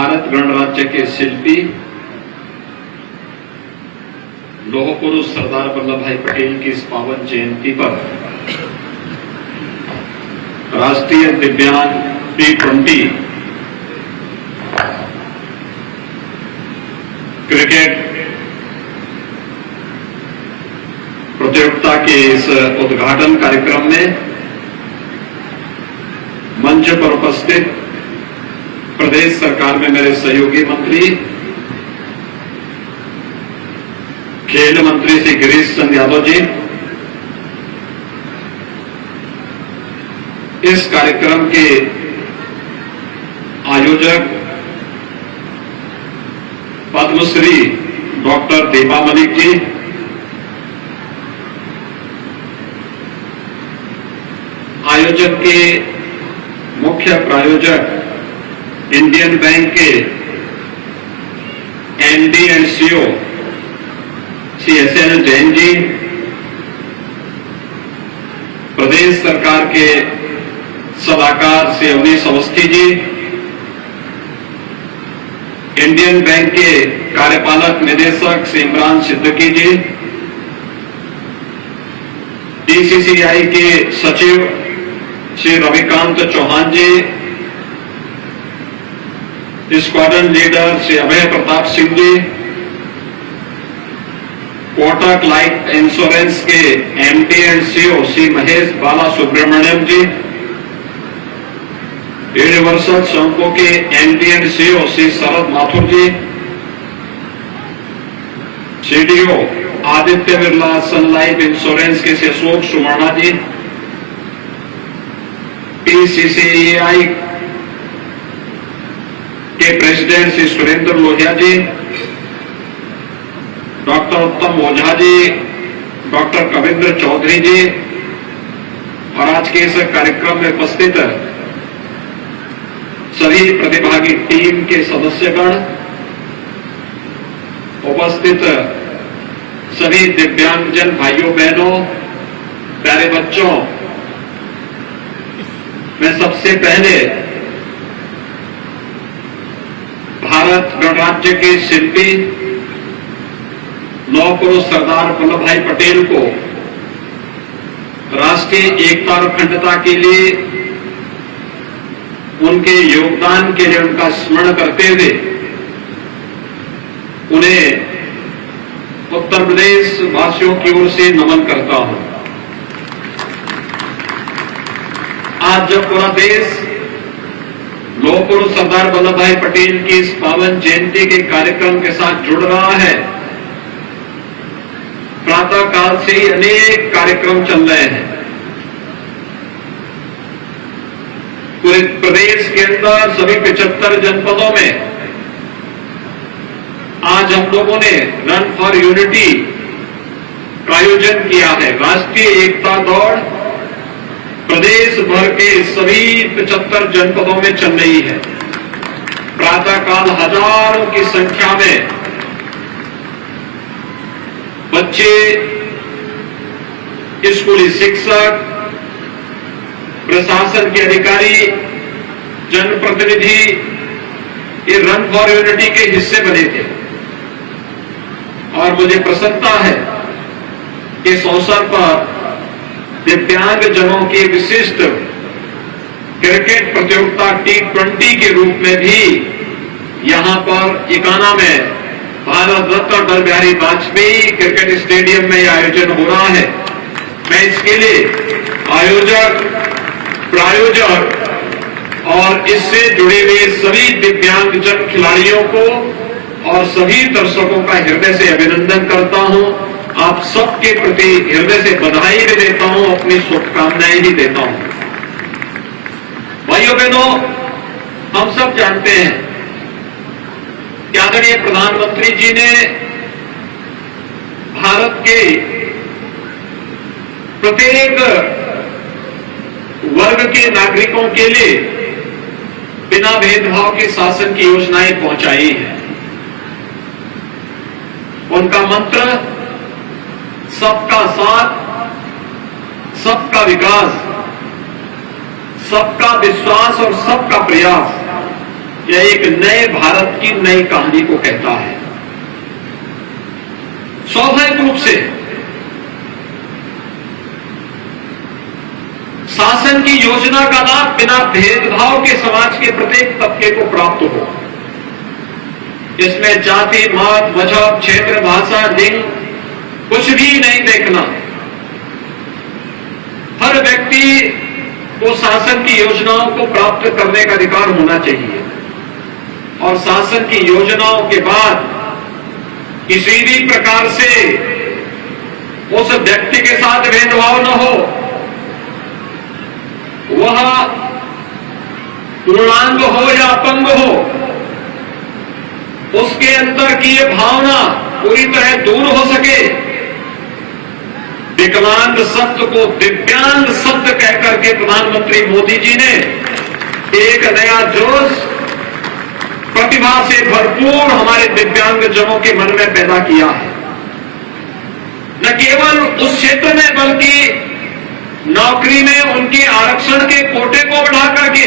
भारत गणराज्य के शिल्पी लौह पुरुष सरदार वल्लभ भाई पटेल की इस पावन जयंती पर राष्ट्रीय दिव्यांग T20 क्रिकेट प्रतियोगिता के इस उद्घाटन कार्यक्रम में मंच पर उपस्थित प्रदेश सरकार में मेरे सहयोगी मंत्री खेल मंत्री श्री गिरीश चंद्र यादव जी, इस कार्यक्रम के आयोजक पद्मश्री डॉक्टर दीपा मलिक जी, आयोजन के मुख्य प्रायोजक इंडियन बैंक के MD and CEO Shri SN Jain ji, प्रदेश सरकार के सलाहकार श्री अवनीश अवस्थी जी, इंडियन बैंक के कार्यपालक निदेशक श्री इमरान सिद्दीकी जी, DCCI के सचिव Shri Ravikant Chauhan ji, squadron leader Shri Abhay Pratap Singh ji, Kotak Life Insurance के MD and CEO Shri Mahesh Bala Subramanyam ji, Universal Sompo के MD and CEO Shri Sharad Mathur ji, CDO Aditya Birla Sun Life Insurance के श्री अशोक सुमर्णा जी, PCCI के president Shri Surendra Lohia ji, doctor Uttam Ojha ji, doctor Kavindra Chaudhary ji और आज के इस कार्यक्रम में उपस्थित सभी प्रतिभागी टीम के सदस्यगण, उपस्थित सभी दिव्यांगजन भाइयों बहनों, प्यारे बच्चों, मैं सबसे पहले भारत गणराज्य के शिल्पी लौह पुरुष सरदार वल्लभ भाई पटेल को राष्ट्रीय एकता और अखंडता के लिए उनके योगदान के लिए उनका स्मरण करते हुए उन्हें उत्तर प्रदेश वासियों की ओर से नमन करता हूं। आज जब पूरा देश लौह पुरुष सरदार वल्लभ भाई पटेल की इस पावन जयंती के कार्यक्रम के साथ जुड़ रहा है, प्रातः काल से ही अनेक कार्यक्रम चल रहे हैं। पूरे प्रदेश के अंदर सभी 75 जनपदों में आज हम लोगों ने रन फॉर यूनिटी का आयोजन किया है। राष्ट्रीय एकता दौड़ प्रदेश भर के सभी 75 जनपदों में चल रही है। प्रातःकाल हजारों की संख्या में बच्चे, स्कूली शिक्षक, प्रशासन के अधिकारी, जनप्रतिनिधि ये रन फॉर यूनिटी के हिस्से बने थे और मुझे प्रसन्नता है कि इस अवसर पर दिव्यांग जनों की विशिष्ट क्रिकेट प्रतियोगिता T20 के रूप में भी यहां पर इकाना में भारत रत्न अटल बिहारी वाजपेयी क्रिकेट स्टेडियम में यह आयोजन हो रहा है। मैं इसके लिए आयोजक, प्रायोजक और इससे जुड़े हुए सभी दिव्यांगजन खिलाड़ियों को और सभी दर्शकों का हृदय से अभिनंदन करता हूं। आप सबके प्रति हृदय से बधाई भी देता हूं, अपनी शुभकामनाएं भी देता हूं। भाइयों बहनों, हम सब जानते हैं कि आदरणीय प्रधानमंत्री जी ने भारत के प्रत्येक वर्ग के नागरिकों के लिए बिना भेदभाव के शासन की योजनाएं पहुंचाई हैं। उनका मंत्र सबका साथ, सबका विकास, सबका विश्वास और सबका प्रयास, यह एक नए भारत की नई कहानी को कहता है। स्वाभाविक रूप से शासन की योजना का लाभ बिना भेदभाव के समाज के प्रत्येक तबके को प्राप्त हो। इसमें जाति, मत, मजहब, क्षेत्र, भाषा, लिंग कुछ भी नहीं देखना। हर व्यक्ति को शासन की योजनाओं को प्राप्त करने का अधिकार होना चाहिए और शासन की योजनाओं के बाद किसी भी प्रकार से उस व्यक्ति के साथ भेदभाव न हो, वह पूर्णांग हो या अपंग हो, उसके अंदर की ये भावना पूरी तरह दूर हो सके। विकलांग शब्द को दिव्यांग शब्द कहकर के प्रधानमंत्री मोदी जी ने एक नया जोश प्रतिभा से भरपूर हमारे दिव्यांगजनों के मन में पैदा किया है। न केवल उस क्षेत्र में बल्कि नौकरी में उनके आरक्षण के कोटे को बढ़ा करके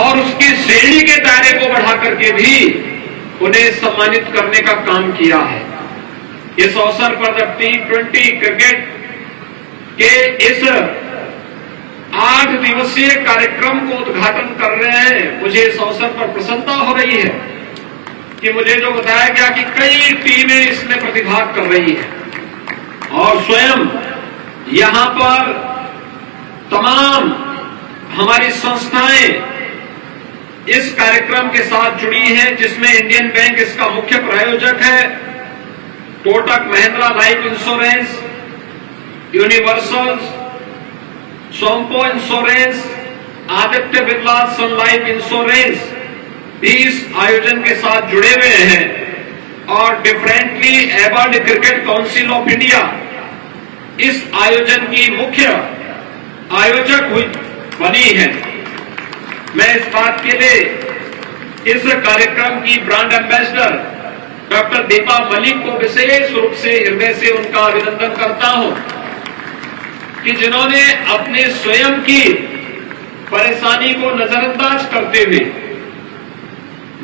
और उसकी श्रेणी के दायरे को बढ़ा करके भी उन्हें सम्मानित करने का काम किया है। इस अवसर पर जब T20 क्रिकेट के इस 8 दिवसीय कार्यक्रम को उद्घाटन कर रहे हैं, मुझे इस अवसर पर प्रसन्नता हो रही है कि मुझे जो बताया गया कि कई टीमें इसमें प्रतिभाग कर रही है और स्वयं यहां पर तमाम हमारी संस्थाएं इस कार्यक्रम के साथ जुड़ी हैं, जिसमें इंडियन बैंक इसका मुख्य प्रायोजक है, Kotak Mahindra Life Insurance, Universal, Sompo Insurance, Aditya Birla Sun Life Insurance भी इस आयोजन के साथ जुड़े हुए हैं और differently abled cricket council of India इस आयोजन की मुख्य आयोजक हुई बनी है। मैं इस बात के लिए इस कार्यक्रम की brand ambassador doctor Deepa Malik को विशेष रूप से हृदय से उनका अभिनंदन करता हूं कि जिन्होंने अपने स्वयं की परेशानी को नजरअंदाज करते हुए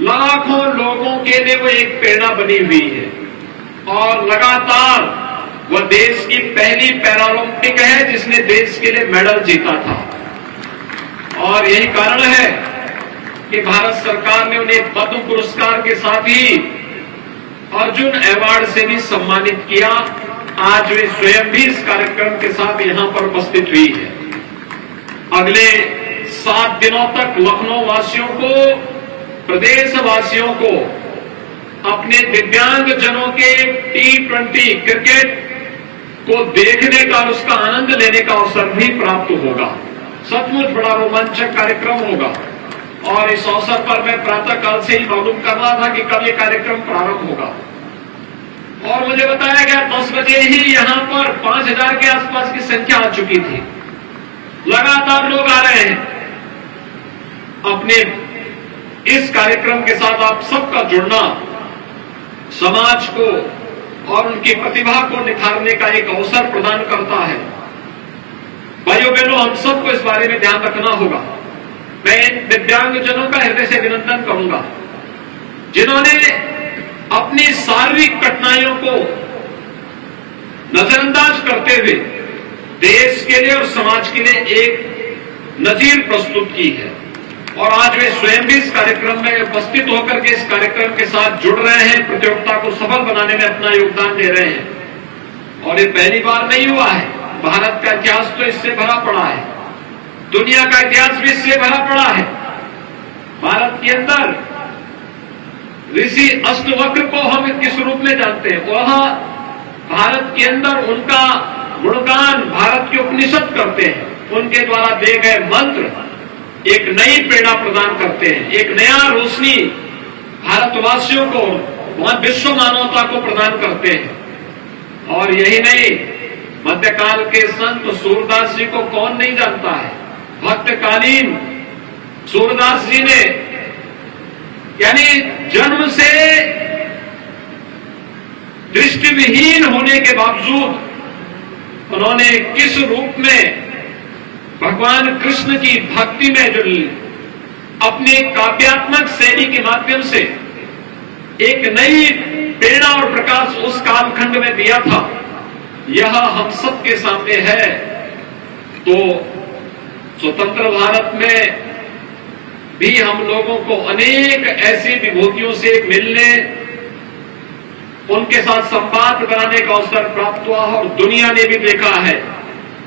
लाखों लोगों के लिए वो एक प्रेरणा बनी हुई है और लगातार वह देश की पहली पैरालंपिक है जिसने देश के लिए मेडल जीता था और यही कारण है कि भारत सरकार ने उन्हें पद्म पुरस्कार के साथ ही अर्जुन अवार्ड से भी सम्मानित किया। आज वे स्वयं भी इस कार्यक्रम के साथ यहां पर उपस्थित हुई है। अगले 7 दिनों तक लखनऊ वासियों को, प्रदेश वासियों को अपने दिव्यांग जनों के T20 क्रिकेट को देखने का और उसका आनंद लेने का अवसर भी प्राप्त होगा। सचमुच बड़ा रोमांचक कार्यक्रम होगा और इस अवसर पर मैं प्रातःकाल से ही मालूम कर रहा था कि कब ये कार्यक्रम प्रारंभ होगा और मुझे बताया गया 10 बजे ही यहां पर 5000 के आसपास की संख्या आ चुकी थी। लगातार लोग आ रहे हैं। अपने इस कार्यक्रम के साथ आप सबका जुड़ना समाज को और उनकी प्रतिभा को निखारने का एक अवसर प्रदान करता है। भाइयों बहनों, हम सबको इस बारे में ध्यान रखना होगा। मैं दिव्यांगजनों का हृदय से अभिनंदन करूंगा जिन्होंने अपनी शारीरिक कठिनाइयों को नजरअंदाज करते हुए देश के लिए और समाज के लिए एक नजीर प्रस्तुत की है और आज वे स्वयं भी इस कार्यक्रम में उपस्थित होकर के इस कार्यक्रम के साथ जुड़ रहे हैं, प्रतियोगिता को सफल बनाने में अपना योगदान दे रहे हैं। और ये पहली बार नहीं हुआ है। भारत का इतिहास तो इससे भरा पड़ा है, दुनिया का इतिहास भी इससे भरा पड़ा है। भारत के अंदर ऋषि अष्टवक्र को हम किस रूप में जानते हैं? वह भारत के अंदर उनका गुणगान भारत के उपनिषद करते हैं। उनके द्वारा दिए गए मंत्र एक नई प्रेरणा प्रदान करते हैं, एक नया रोशनी भारतवासियों को, वहां विश्व मानवता को प्रदान करते हैं। और यही नहीं, मध्यकाल के संत सूरदास जी को कौन नहीं जानता है। भक्तकालीन सूरदास जी ने यानी जन्म से दृष्टिविहीन होने के बावजूद उन्होंने किस रूप में भगवान कृष्ण की भक्ति में जो अपने काव्यात्मक शैली के माध्यम से एक नई प्रेरणा और प्रकाश उस कालखंड में दिया था, यह हम सब के सामने है। तो स्वतंत्र भारत में भी हम लोगों को अनेक ऐसी विभूतियों से मिलने, उनके साथ संवाद बनाने का अवसर प्राप्त हुआ और दुनिया ने भी देखा है।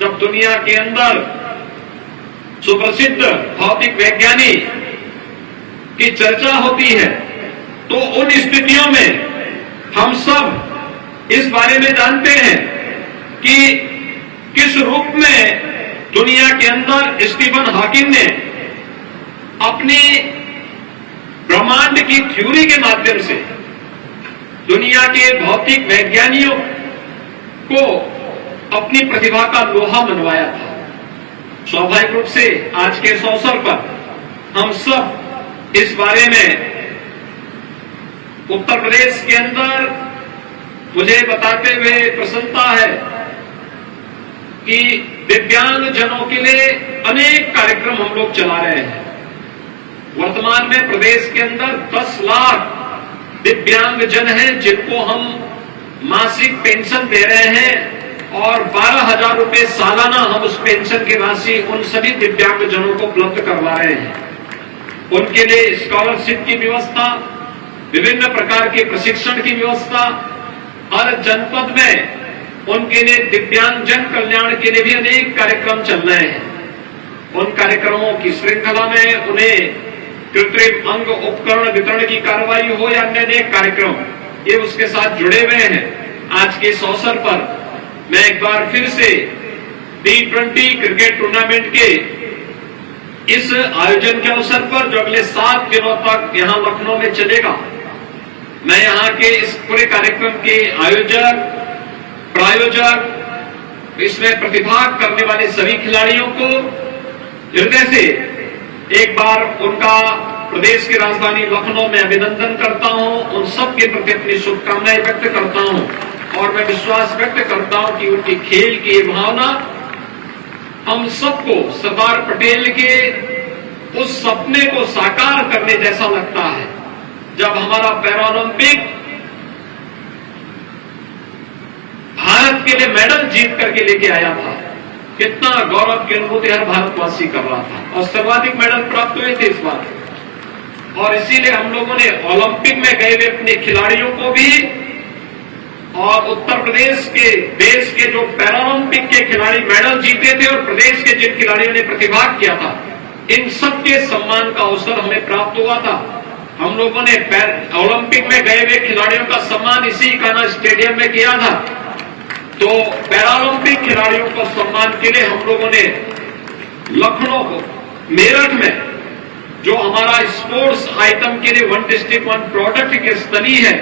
जब दुनिया के अंदर सुप्रसिद्ध भौतिक वैज्ञानिक की चर्चा होती है तो उन स्थितियों में हम सब इस बारे में जानते हैं कि किस रूप में दुनिया के अंदर स्टीफन हॉकिंग ने अपनी ब्रह्मांड की थ्योरी के माध्यम से दुनिया के भौतिक वैज्ञानिकों को अपनी प्रतिभा का लोहा मनवाया था। स्वाभाविक रूप से आज के इस अवसर पर हम सब इस बारे में उत्तर प्रदेश के अंदर मुझे बताते हुए प्रसन्नता है कि दिव्यांग जनों के लिए अनेक कार्यक्रम हम लोग चला रहे हैं। वर्तमान में प्रदेश के अंदर 10 लाख दिव्यांग जन हैं जिनको हम मासिक पेंशन दे रहे हैं और 12,000 रुपए सालाना हम उस पेंशन की राशि उन सभी दिव्यांग जनों को उपलब्ध करवा रहे हैं। उनके लिए स्कॉलरशिप की व्यवस्था, विभिन्न प्रकार के प्रशिक्षण की व्यवस्था, हर जनपद में उनके लिए दिव्यांग जन कल्याण के लिए भी अनेक कार्यक्रम चल रहे हैं। उन कार्यक्रमों की श्रृंखला में उन्हें कृत्रिम अंग उपकरण वितरण की कार्रवाई हो या अन्य अनेक कार्यक्रम, ये उसके साथ जुड़े हुए हैं। आज के इस अवसर पर मैं एक बार फिर से T20 क्रिकेट टूर्नामेंट के इस आयोजन के अवसर पर जो अगले 7 दिनों तक यहां लखनऊ में चलेगा, मैं यहां के इस पूरे कार्यक्रम के आयोजक, प्रायोजक, इसमें प्रतिभाग करने वाले सभी खिलाड़ियों को हृदय से एक बार उनका प्रदेश की राजधानी लखनऊ में अभिनंदन करता हूं। उन सब के प्रति अपनी शुभकामनाएं व्यक्त करता हूं और मैं विश्वास व्यक्त करता हूं कि उनकी खेल की भावना हम सबको सरदार पटेल के उस सपने को साकार करने जैसा लगता है। जब हमारा पैरालंपिक भारत के लिए मेडल जीत करके लेके आया था, कितना गौरव की अनुभूति हर भारतवासी कर रहा था और सर्वाधिक मेडल प्राप्त हुए थे इस बार। और इसीलिए हम लोगों ने ओलंपिक में गए हुए अपने खिलाड़ियों को भी और उत्तर प्रदेश के देश के जो पैरालंपिक के खिलाड़ी मेडल जीते थे और प्रदेश के जिन खिलाड़ियों ने प्रतिभाग किया था, इन सबके सम्मान का अवसर हमें प्राप्त हुआ था। हम लोगों ने ओलंपिक में गए हुए खिलाड़ियों का सम्मान इसी कान्हा स्टेडियम में किया था। तो पैरालंपिक खिलाड़ियों को सम्मान के लिए हम लोगों ने लखनऊ को मेरठ में जो हमारा स्पोर्ट्स आइटम के लिए 1 डिस्ट्रिक्ट 1 प्रोडक्ट की स्थली है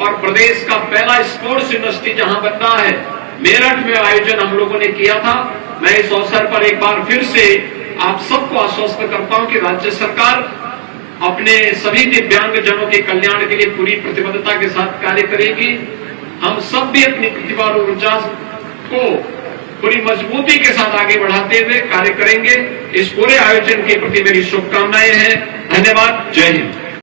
और प्रदेश का पहला स्पोर्ट्स यूनिवर्सिटी जहां बनना है, मेरठ में आयोजन हम लोगों ने किया था। मैं इस अवसर पर एक बार फिर से आप सबको आश्वस्त करता हूं कि राज्य सरकार अपने सभी दिव्यांग जनों के कल्याण के लिए पूरी प्रतिबद्धता के साथ कार्य करेगी। हम सब भी अपनी प्रतिभा और ऊर्जा को पूरी मजबूती के साथ आगे बढ़ाते हुए कार्य करेंगे। इस पूरे आयोजन के प्रति मेरी शुभकामनाएं हैं। धन्यवाद। जय हिंद।